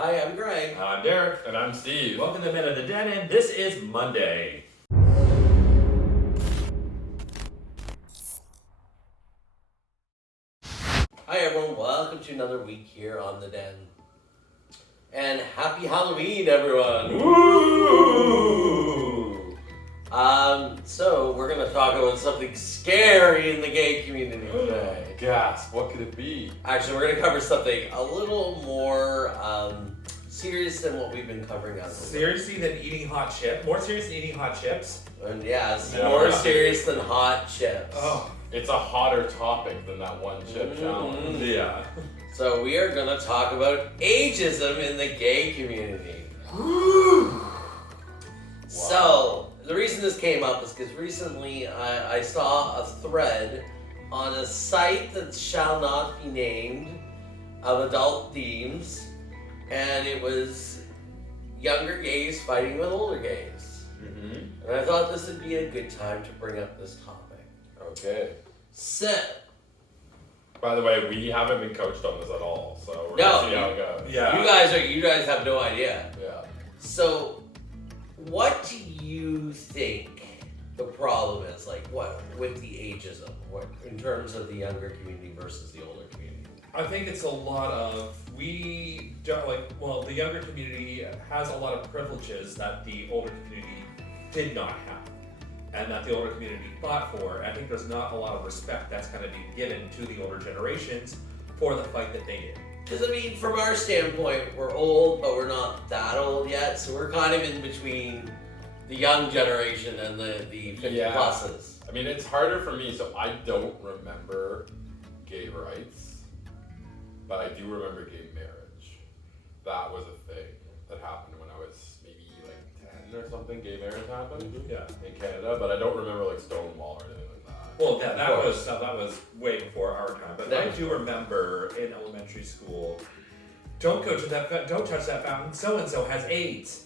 Hi, I'm Greg. I'm Derek. And I'm Steve. Welcome to Men of the Dead End. This is Monday. Hi everyone, welcome to another week here on The Den. And happy Halloween, everyone! Woo! So we're gonna talk about something scary in the gay community today. Gasp, what could it be? Actually, we're gonna cover something a little more serious than what we've been covering on. Seriously than eating hot chips? More serious than eating hot chips? And yes, Yeah, more yeah. serious than hot chips. Oh. It's a hotter topic than that one chip challenge. Yeah. So we are gonna talk about ageism in the gay community. So, the reason this came up is because recently I saw a thread on a site that shall not be named of adult themes, and it was younger gays fighting with older gays. Mm-hmm. And I thought this would be a good time to bring up this topic. Okay. So, By the way, we haven't been coached on this at all, so we're No, gonna see how it goes. Yeah. you guys have no idea. Yeah. So, what do you think the problem is? Like, what with the ageism? What in terms of the younger community versus the older community? I think it's a lot of, we don't the younger community has a lot of privileges that the older community did not have. And that the older community fought for. I think there's not a lot of respect that's kind of being given to the older generations for the fight that they did. Because I mean, from our standpoint, we're old, but we're not that old yet. So we're kind of in between the young generation and the 50 Yeah. pluses. I mean, it's harder for me, so I don't remember gay rights, but I do remember gay marriage. That was a thing that happened when I was maybe like 10 or something. Gay marriage happened Yeah. in Canada, but I don't remember like Stonewall or anything like that. Well, yeah, that Of was way before our time. But That I was do remember in elementary school, don't touch that fountain. So and so has AIDS.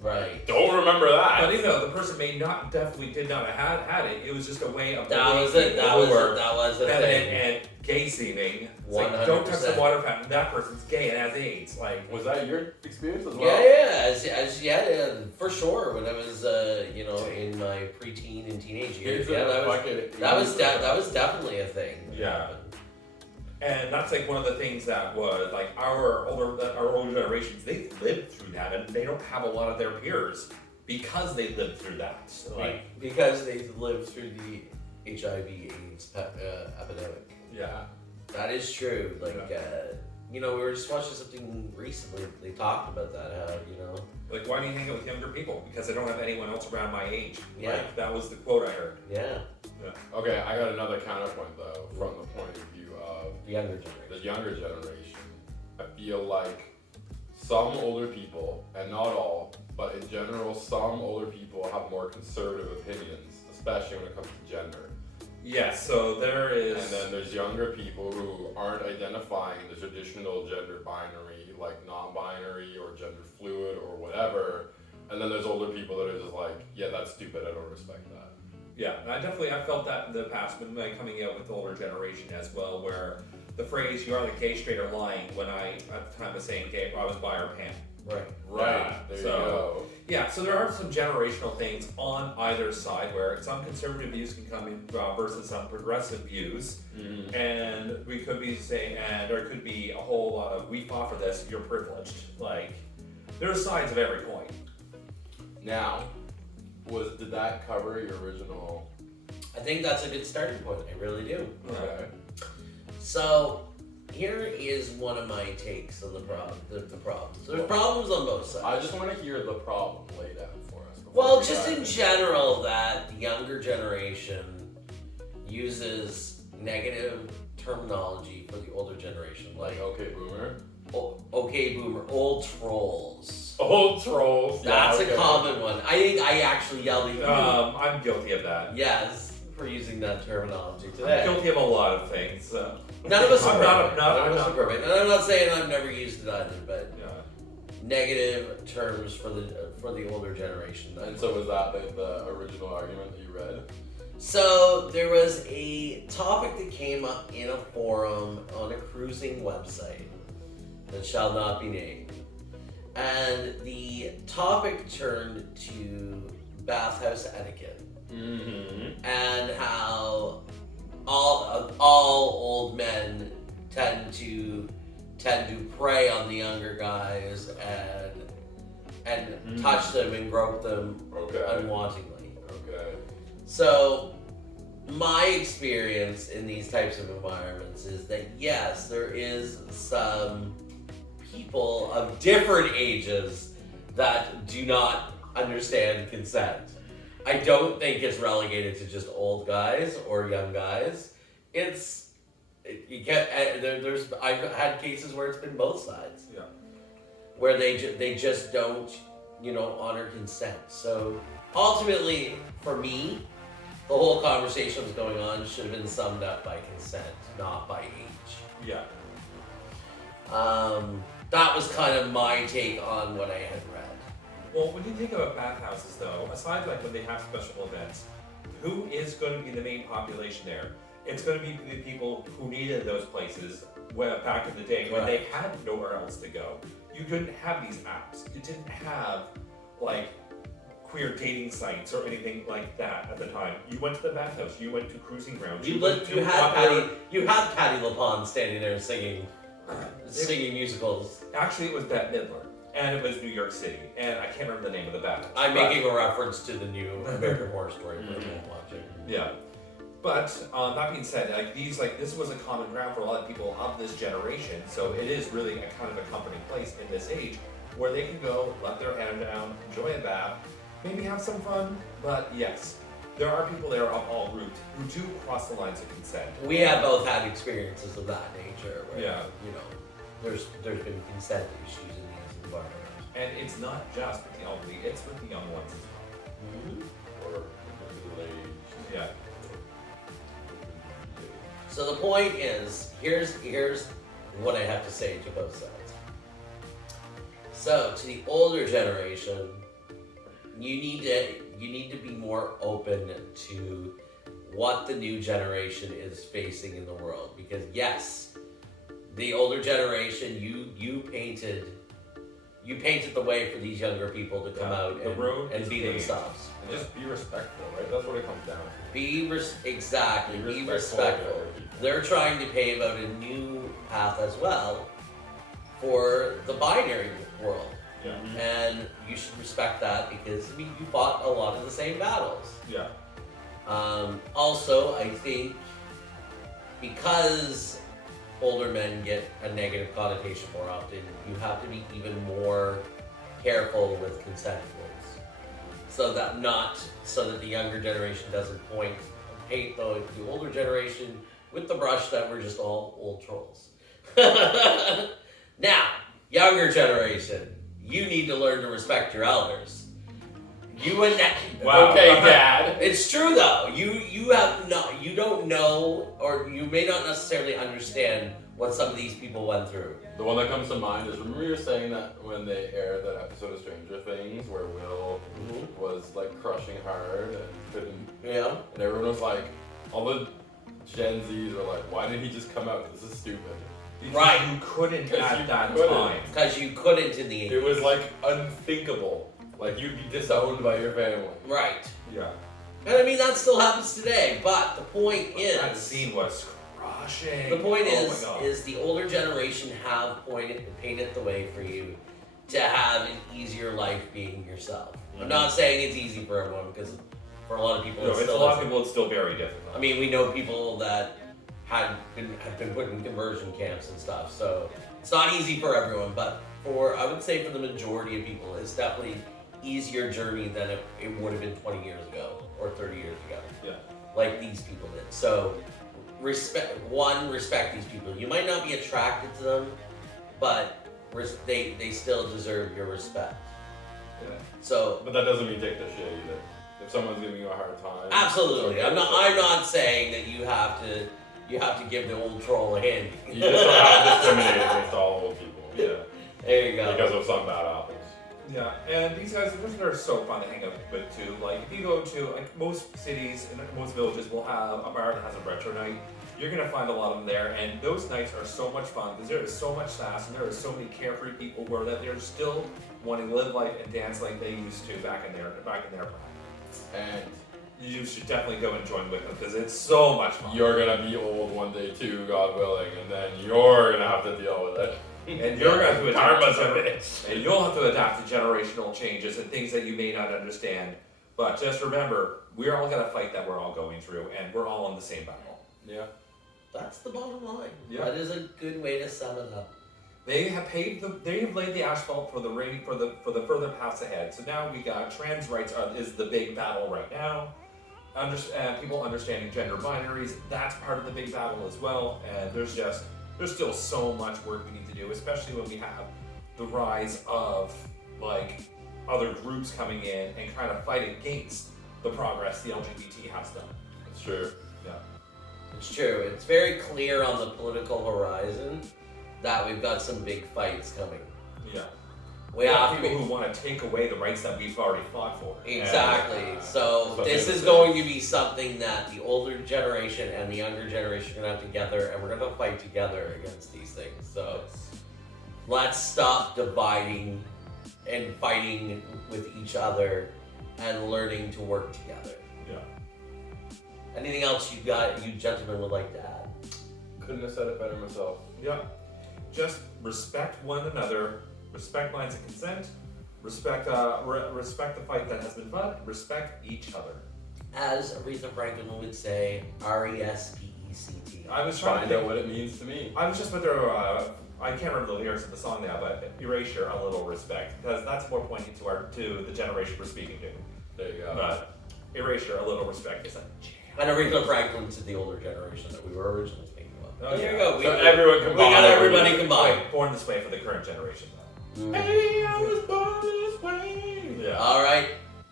Right. Don't remember that. But the person definitely did not have had it. It was just a way of That was it. That was the feminine thing. and gay seeming. It's like, don't touch the 100%. water fountain. That person's gay and has AIDS. Like, Was that your experience as well? Yeah, for sure. When I was, in my preteen and teenage years, Here's that a was fucking- that was definitely a thing. Yeah. And that's like one of the things that was like our older generations. They lived through that, and they don't have a lot of their peers because they lived through that. So, like, Because they lived through the HIV/AIDS epidemic. yeah. That is true. Like, we were just watching something recently. They talked about that. How Like, why do you hang out with younger people? Because I don't have anyone else around my age. Yeah. Like, that was the quote I heard. yeah, Okay, I got another counterpoint though, from the point of view of the younger generation. the younger generation. I feel like some older people, and not all, but in general, some older people have more conservative opinions, especially when it comes to gender. Yes, so there is. And then there's younger people who aren't identifying the traditional gender binary, like non-binary or gender fluid or whatever. And then there's older people that are just like, yeah, that's stupid, I don't respect that. Yeah, I felt that in the past when coming out with the older generation as well, where the phrase "you are the gay, straight, or lying" when I at the time was saying gay, I was bi or pan. Right. Right, there you go. Yeah, so there are some generational things on either side where some conservative views can come in versus some progressive views, and we could be saying, and there could be a whole lot of we fought for this, you're privileged. Like, there's sides of every coin. Now, did that cover your original? I think that's a good starting point. I really do. Okay. So, here is one of my takes on the problem. The problems. There's problems on both sides. I just want to hear the problem laid out for us. before Well, we just dive in general, that the younger generation uses negative terminology for the older generation, like Okay, boomer. okay boomer, old trolls. Old trolls. That's yeah, okay. a common one. I think I actually yelled at you. I'm guilty of that. Yes, for using that terminology I'm today. guilty of a lot of things. None of us are I'm perfect. not- None of us are perfect. And I'm not saying I've never used it either, but Yeah. negative terms for the older generation. And so was that the original argument that you read? So there was a topic that came up in a forum on a cruising website that shall not be named. and the topic turned to bathhouse etiquette and how all old men tend to prey on the younger guys and touch them and grope them unwantingly. Okay. So my experience in these types of environments is that yes, there is some people of different ages that do not understand consent. I don't think it's relegated to just old guys or young guys. I've had cases where it's been both sides. Yeah. Where they just don't, honor consent. So ultimately, for me, the whole conversation that was going on should have been summed up by consent, not by age. Yeah. That was kind of my take on what I had read. Well, when you think about bathhouses, though, aside like when they have special events, who is going to be the main population there? It's going to be the people who needed those places back in the day when they had nowhere else to go. You couldn't have these apps. You didn't have like queer dating sites or anything like that at the time. You went to the bathhouse. You went to cruising grounds. You had Patty LaPone standing there singing musicals. Actually, it was Bette Midler, and it was New York City, and I can't remember the name of the bathhouse. I'm making a reference to the new American Horror Story movie I'm watching. Yeah. But that being said, this was a common ground for a lot of people of this generation, so it is really a kind of a comforting place in this age where they can go, let their hand down, enjoy a bath, maybe have some fun. But yes, there are people there of all groups who do cross the lines of consent. We have both had experiences of that nature where, there's been consent issues in these environments. And it's not just with the elderly, it's with the young ones as well. Or middle-aged. Yeah. So the point is, here's what I have to say to both sides. So to the older generation, you need to be more open to what the new generation is facing in the world. Because yes, the older generation, you painted the way for these younger people to come out and be themselves. And just be respectful, right? That's what it comes down to. Be respectful. They're trying to pave out a new path as well for the binary world. Yeah. And you should respect that because you fought a lot of the same battles. Yeah. Also, I think because older men get a negative connotation more often, you have to be even more careful with consent rules, so that the younger generation doesn't paint the older generation with the brush that we're just all old trolls. Now, younger generation, you need to learn to respect your elders. Wow. Okay, Dad. It's true though. You don't know, or you may not necessarily understand what some of these people went through. The one that comes to mind is, remember you were saying that when they aired that episode of Stranger Things where Will was like crushing hard and couldn't, and everyone was like, all the Gen Zs are like, why didn't he just come out? This is stupid. Right. You couldn't at that time. Because you couldn't in the 80s. It was like unthinkable. Like you'd be disowned by your family. Right. Yeah. And I mean, that still happens today, but the point is... That scene was crushing. The point is the older generation have painted the way for you to have an easier life being yourself. Mm-hmm. I'm not saying it's easy for everyone, because for a lot of people it's still very difficult. I mean, we know people that have been put in conversion camps and stuff, so it's not easy for everyone, but I would say for the majority of people, it's definitely easier journey than it would have been 20 years ago or 30 years ago. Yeah. Like these people did. So respect these people. You might not be attracted to them, but they still deserve your respect. Yeah. So, but that doesn't mean take their shit either. If someone's giving you a hard time. Absolutely. I'm not saying that you have to give the old troll a hand. You just don't have to discriminate against all old people. Yeah. There you go. Because of some bad apples. Yeah, and these guys are so fun to hang out with too. Like if you go to most cities and most villages will have a bar that has a retro night, you're going to find a lot of them there. And those nights are so much fun because there is so much sass and there are so many carefree people where that they're still wanting to live life and dance like they used to back in their prime. And You should definitely go and join with them because it's so much fun. you're gonna be old one day too, God willing, and then you're gonna have to deal with it. And you're going to have to adapt Karma's to a bitch. and you'll have to adapt to generational changes and things that you may not understand. But just remember, we're all going to fight that we're all going through, and we're all in the same battle. Yeah. That's the bottom line. Yeah. That is a good way to sum it up. They have laid the asphalt for the further paths ahead. So now we got trans rights is the big battle right now. People understanding gender binaries, that's part of the big battle as well. And there's still so much work we need to do, especially when we have the rise of like other groups coming in and trying to fight against the progress the LGBT has done. It's true. Yeah. It's true. It's very clear on the political horizon that we've got some big fights coming. Yeah. We have have people who want to take away the rights that we've already fought for. Exactly. And, so this is going to be something that the older generation and the younger generation are going to have together, and we're going to fight together against these things. So let's stop dividing and fighting with each other and learning to work together. Yeah. Anything else you gentlemen would like to add? Couldn't have said it better myself. Yeah. Just respect one another, respect lines of consent, respect the fight that has been fought, respect each other. As Aretha Franklin would say, RESPECT. I was trying Find to out what it means to me. I was just with her, I can't remember the lyrics of the song now, but erasure, a little respect, because that's more pointing to the generation we're speaking to. There you go. But erasure, a little respect is a jam. And Aretha Franklin to the older generation that we were originally speaking about. Oh, There you yeah. go. So everyone combined. We got everybody combined. Born this way for the current generation, though. Maybe I was born this way. Yeah. All right,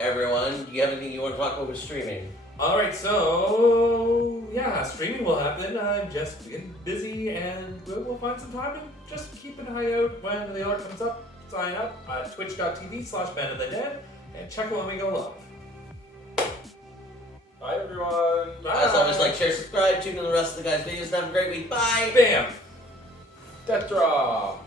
everyone. Do you have anything you want to talk about with streaming? All right, so yeah, streaming will happen. I'm just getting busy, and we'll find some time and just keep an eye out when the alert comes up. Sign up at twitch.tv/Man of the Dead and check out when we go live. Bye, everyone. As always, like, share, subscribe, tune in to the rest of the guys' videos, and have a great week. Bye. Bam. Death Draw.